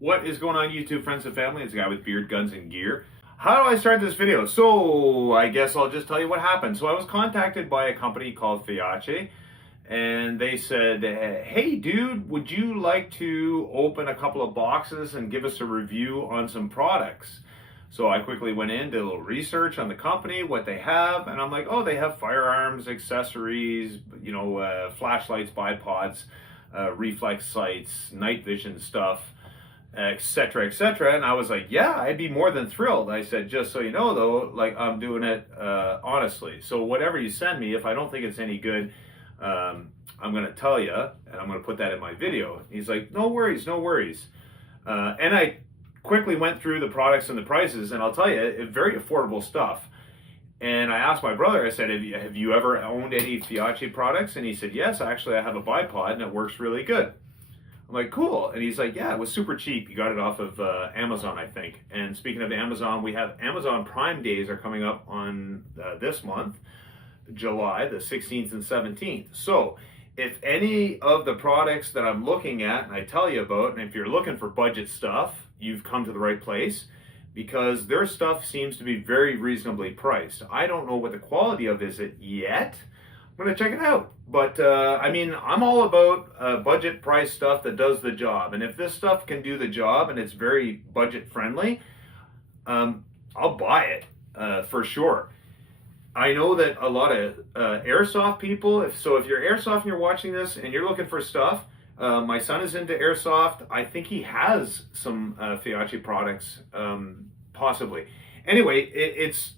What is going on, YouTube friends and family? It's a guy with beard, guns, and gear. How do I start this video? So I guess I'll just tell you what happened. So I was contacted by a company called Feyachi, and they said, hey dude, would you like to open a couple of boxes and give us a review on some products? So I quickly went in, did a little research on the company, what they have, and I'm like, oh, they have firearms, accessories, flashlights, bipods, reflex sights, night vision stuff, etc., etc. And I was like, yeah, I'd be more than thrilled. I said, just so you know though, like, I'm doing it honestly. So whatever you send me, if I don't think it's any good, I'm going to tell you, and I'm going to put that in my video. He's like, no worries, no worries. And I quickly went through the products and the prices, and I'll tell you, very affordable stuff. And I asked my brother, I said, have you ever owned any Feyachi products? And he said, yes, actually I have a bipod and it works really good. I'm like, cool. And he's like, yeah, it was super cheap. You got it off of Amazon, I think. And speaking of Amazon, we have Amazon Prime Days are coming up on this month, July, the 16th and 17th. So if any of the products that I'm looking at and I tell you about, and if you're looking for budget stuff, you've come to the right place, because their stuff seems to be very reasonably priced. I don't know what the quality of it is yet. I'm going to check it out. But I mean, I'm all about budget price stuff that does the job. And if this stuff can do the job and it's very budget friendly, I'll buy it for sure. I know that a lot of airsoft people, if you're airsoft and you're watching this and you're looking for stuff, my son is into airsoft. I think he has some Feyachi products, possibly. Anyway, it's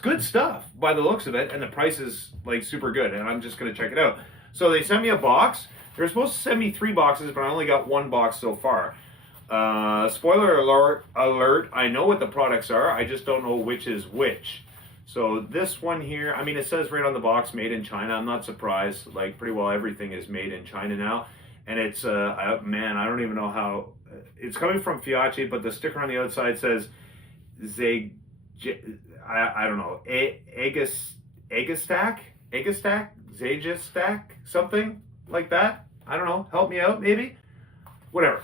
good stuff by the looks of it, and the price is like super good, and I'm just gonna check it out. So they sent me a box. They're supposed to send me 3 boxes, but I only got 1 box so far. Spoiler alert, I know what the products are, I just don't know which is which. So this one here, I mean, it says right on the box, made in China. I'm not surprised. Like, pretty well everything is made in China now. And it's, man, I don't even know how, it's coming from Feyachi, but the sticker on the outside says, I don't know, Egastack, something like that. I don't know, help me out, maybe? Whatever.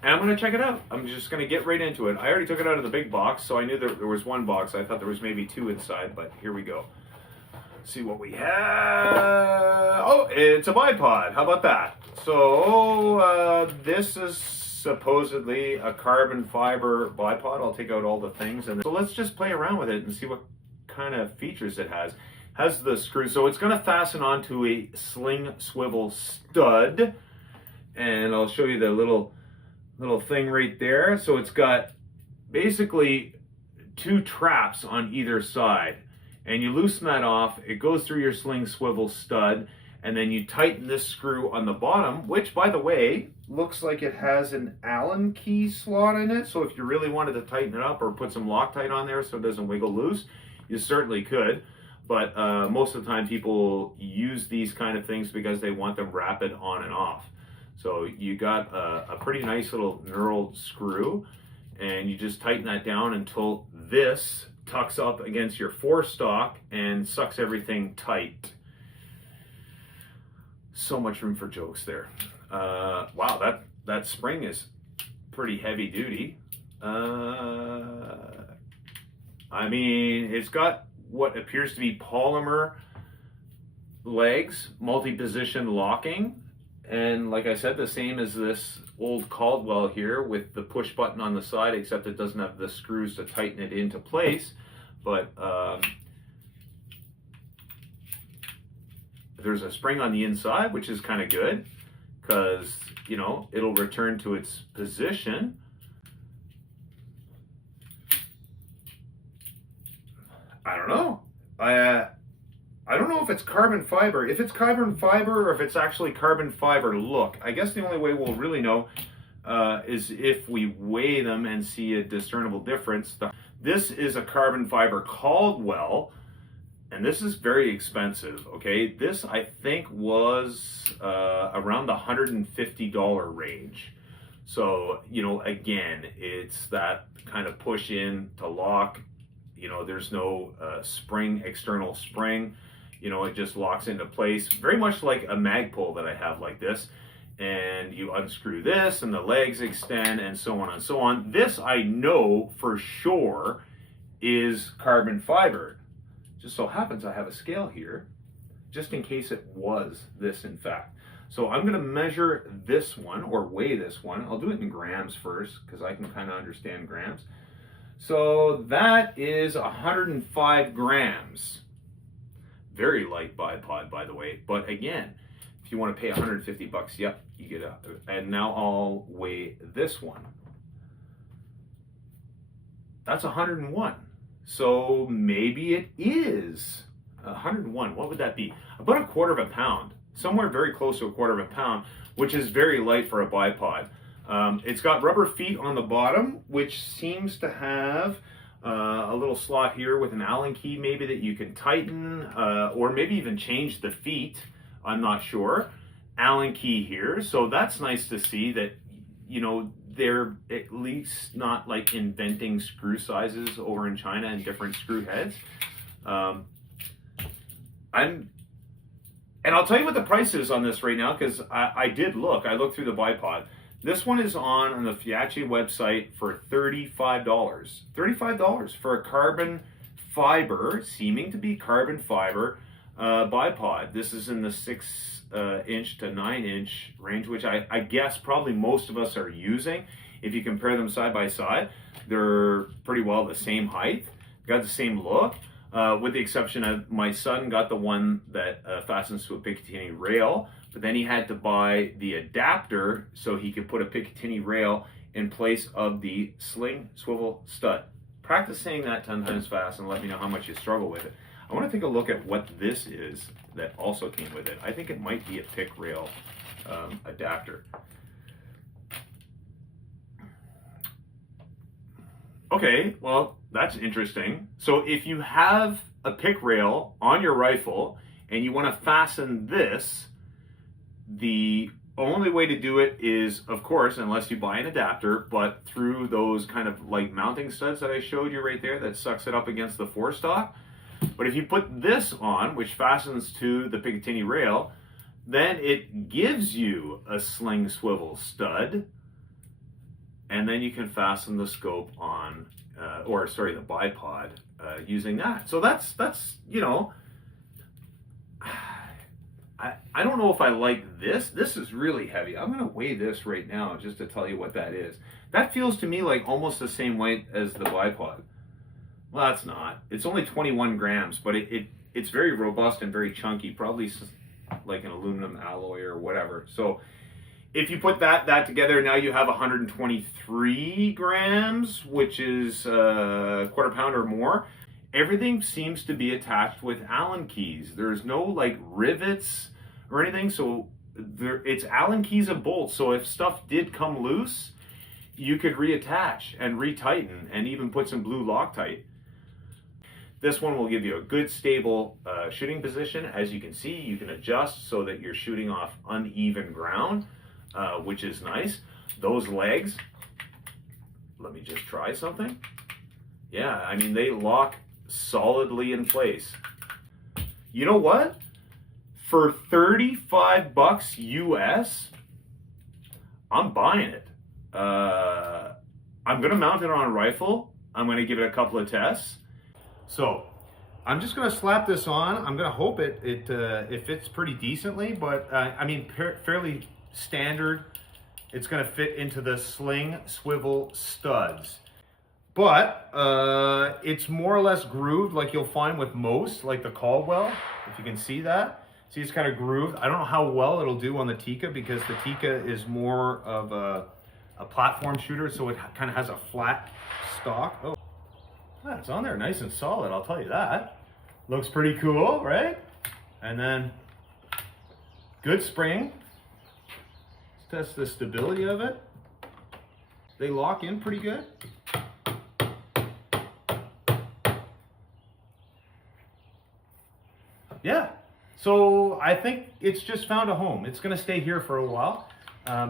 And I'm going to check it out. I'm just going to get right into it. I already took it out of the big box, so I knew there was 1 box. I thought there was maybe 2 inside, but here we go. See what we have. Oh, it's a bipod. How about that? So this is supposedly a carbon fiber bipod. I'll take out all the things. So let's just play around with it and see what kind of features it has. Has the screw. So it's going to fasten onto a sling swivel stud. And I'll show you the little thing right there. So it's got basically 2 traps on either side, and you loosen that off, it goes through your sling swivel stud, and then you tighten this screw on the bottom, which, by the way, looks like it has an Allen key slot in it. So if you really wanted to tighten it up or put some Loctite on there so it doesn't wiggle loose, you certainly could. But most of the time people use these kind of things because they want them rapid on and off. So you got a pretty nice little knurled screw, and you just tighten that down until this tucks up against your forestock and sucks everything tight. So much room for jokes there. Wow, that spring is pretty heavy duty. I mean, it's got what appears to be polymer legs, multi-position locking. And like I said, the same as this old Caldwell here with the push button on the side, except it doesn't have the screws to tighten it into place. But there's a spring on the inside, which is kind of good because, you know, it'll return to its position. I don't know. I don't know if it's carbon fiber. If it's carbon fiber or if it's actually carbon fiber look. I guess the only way we'll really know is if we weigh them and see a discernible difference. This is a carbon fiber Caldwell, and this is very expensive, okay? This, I think, was around the $150 range. So, you know, again, it's that kind of push in to lock. You know, there's no spring, external spring. You know, it just locks into place, very much like a Magpul that I have like this. and you unscrew this and the legs extend and so on and so on. This I know for sure is carbon fiber. Just so happens I have a scale here, just in case it was this in fact. So I'm gonna measure this one, or weigh this one. I'll do it in grams first, because I can kind of understand grams. So that is 105 grams. Very light bipod, by the way. But again, if you want to pay 150 bucks, yep, you get a. And now I'll weigh this one. That's 101. So maybe it is 101. What would that be? About a quarter of a pound. Somewhere very close to a quarter of a pound, which is very light for a bipod. It's got rubber feet on the bottom, which seems to have a little slot here with an Allen key maybe that you can tighten, or maybe even change the feet. I'm not sure. Allen key here. So that's nice to see that, you know, they're at least not like inventing screw sizes over in China and different screw heads. And I'll tell you what the price is on this right now, because I did look. I looked through the bipod. This one is on the Feyachi website for $35. $35 for a carbon fiber, seeming to be carbon fiber bipod. This is in the 6-inch to 9-inch range, which I guess probably most of us are using. If you compare them side by side, they're pretty well the same height, got the same look. With the exception of my son got the one that fastens to a Picatinny rail, but then he had to buy the adapter so he could put a Picatinny rail in place of the sling swivel stud. Practice saying that 10 times fast and let me know how much you struggle with it. I want to take a look at what this is that also came with it. I think it might be a pick rail adapter. Okay, well, that's interesting. So if you have a pick rail on your rifle and you want to fasten this, the only way to do it is, of course, unless you buy an adapter, but through those kind of like mounting studs that I showed you right there that sucks it up against the forestock. But if you put this on, which fastens to the Picatinny rail, then it gives you a sling swivel stud, and then you can fasten the scope on, the bipod using that. So that's you know, I don't know if I like this. This is really heavy. I'm going to weigh this right now just to tell you what that is. That feels to me like almost the same weight as the bipod. Well, that's not. It's only 21 grams, but it's very robust and very chunky, probably like an aluminum alloy or whatever. So if you put that together, now you have 123 grams, which is a quarter pound or more. Everything seems to be attached with Allen keys. There's no like rivets or anything, so it's Allen keys and bolts. So if stuff did come loose, you could reattach and retighten and even put some blue Loctite. This one will give you a good stable shooting position. As you can see, you can adjust so that you're shooting off uneven ground, which is nice. Those legs, let me just try something. Yeah, I mean, they lock solidly in place. You know what? For 35 bucks US, I'm buying it. I'm gonna mount it on a rifle. I'm gonna give it a couple of tests. So I'm just gonna slap this on. I'm gonna hope it fits pretty decently, but I mean, fairly standard. It's gonna fit into the sling swivel studs. But it's more or less grooved like you'll find with most, like the Caldwell, if you can see that. See, it's kind of grooved. I don't know how well it'll do on the Tikka, because the Tikka is more of a platform shooter, so it kind of has a flat stock. Oh, it's on there nice and solid, I'll tell you that. Looks pretty cool, right? And then good spring. Let's test the stability of it. They lock in pretty good. Yeah, so I think it's just found a home. It's going to stay here for a while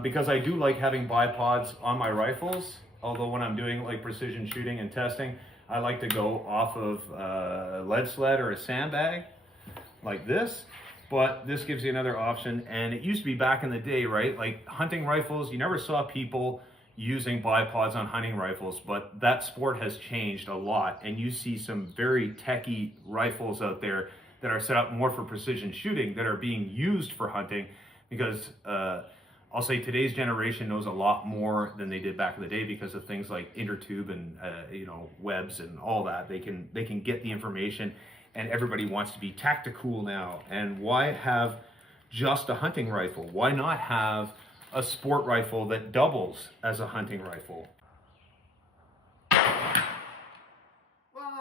because I do like having bipods on my rifles. Although when I'm doing like precision shooting and testing, I like to go off of a lead sled or a sandbag like this. but this gives you another option. And it used to be back in the day, right? Like hunting rifles, you never saw people using bipods on hunting rifles, but that sport has changed a lot. And you see some very techy rifles out there that are set up more for precision shooting that are being used for hunting, because I'll say today's generation knows a lot more than they did back in the day because of things like intertube and webs and all that. They can get the information, and everybody wants to be tactical now. And why have just a hunting rifle? Why not have a sport rifle that doubles as a hunting rifle? Well,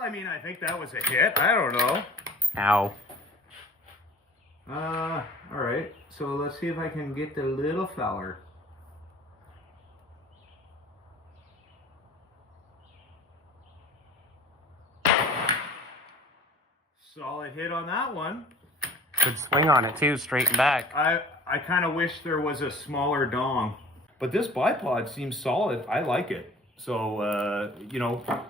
I mean, I think that was a hit. I don't know. Ow. All right, so let's see if I can get the little feller. Solid hit on that one. Good swing on it too, straight and back. I kind of wish there was a smaller dong. But this bipod seems solid. I like it. So,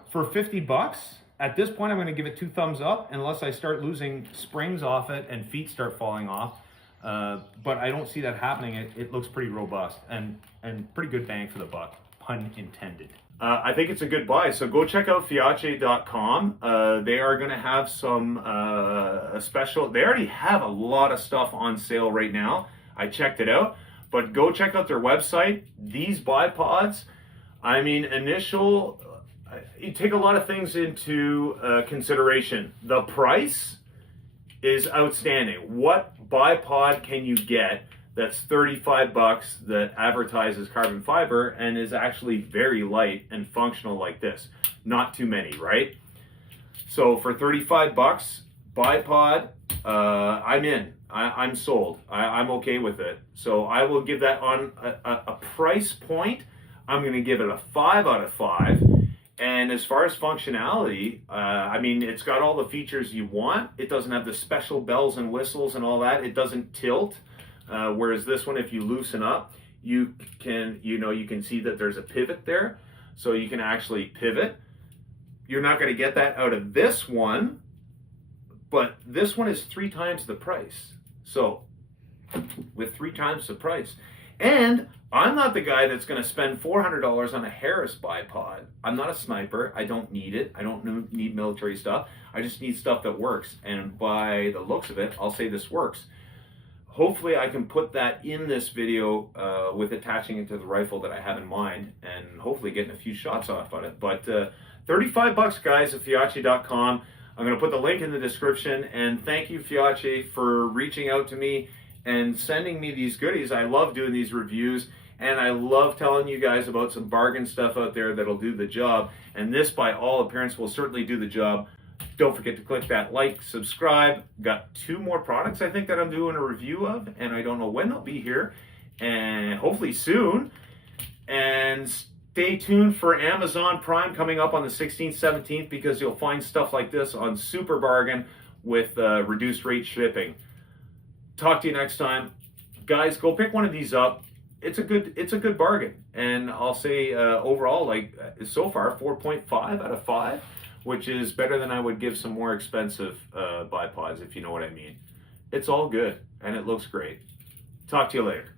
for 50 bucks, at this point, I'm going to give it 2 thumbs up unless I start losing springs off it and feet start falling off. But I don't see that happening. It looks pretty robust and pretty good bang for the buck, pun intended. I think it's a good buy. So go check out Feyachi.com. They are going to have some special. They already have a lot of stuff on sale right now. I checked it out. But go check out their website. These bipods, I mean, you take a lot of things into consideration. The price is outstanding. What bipod can you get that's 35 bucks that advertises carbon fiber and is actually very light and functional like this? Not too many, right? So for 35 bucks, bipod, I'm in. I'm sold. I'm okay with it. So I will give that on a price point. I'm going to give it a 5 out of 5. And as far as functionality, I mean, it's got all the features you want. It doesn't have the special bells and whistles and all that. It doesn't tilt. Whereas this one, if you loosen up, you can see that there's a pivot there. So you can actually pivot. You're not going to get that out of this one, but this one is 3 times the price. So with 3 times the price. And I'm not the guy that's going to spend $400 on a Harris bipod. I'm not a sniper. I don't need it. I don't need military stuff. I just need stuff that works. And by the looks of it, I'll say this works. Hopefully I can put that in this video with attaching it to the rifle that I have in mind, and hopefully getting a few shots off on it. But 35 bucks, guys, at Feyachi.com. I'm going to put the link in the description. And thank you, Feyachi, for reaching out to me and sending me these goodies. I love doing these reviews, and I love telling you guys about some bargain stuff out there that'll do the job. And this, by all appearance, will certainly do the job. Don't forget to click that like, subscribe. Got 2 more products, I think, that I'm doing a review of, and I don't know when they'll be here, and hopefully soon. And stay tuned for Amazon Prime coming up on the 16th, 17th, because you'll find stuff like this on super bargain with reduced rate shipping. Talk to you next time, guys. Go pick one of these up. It's a good bargain, and I'll say overall, like so far, 4.5 out of 5, which is better than I would give some more expensive bipods, if you know what I mean. It's all good, and it looks great. Talk to you later.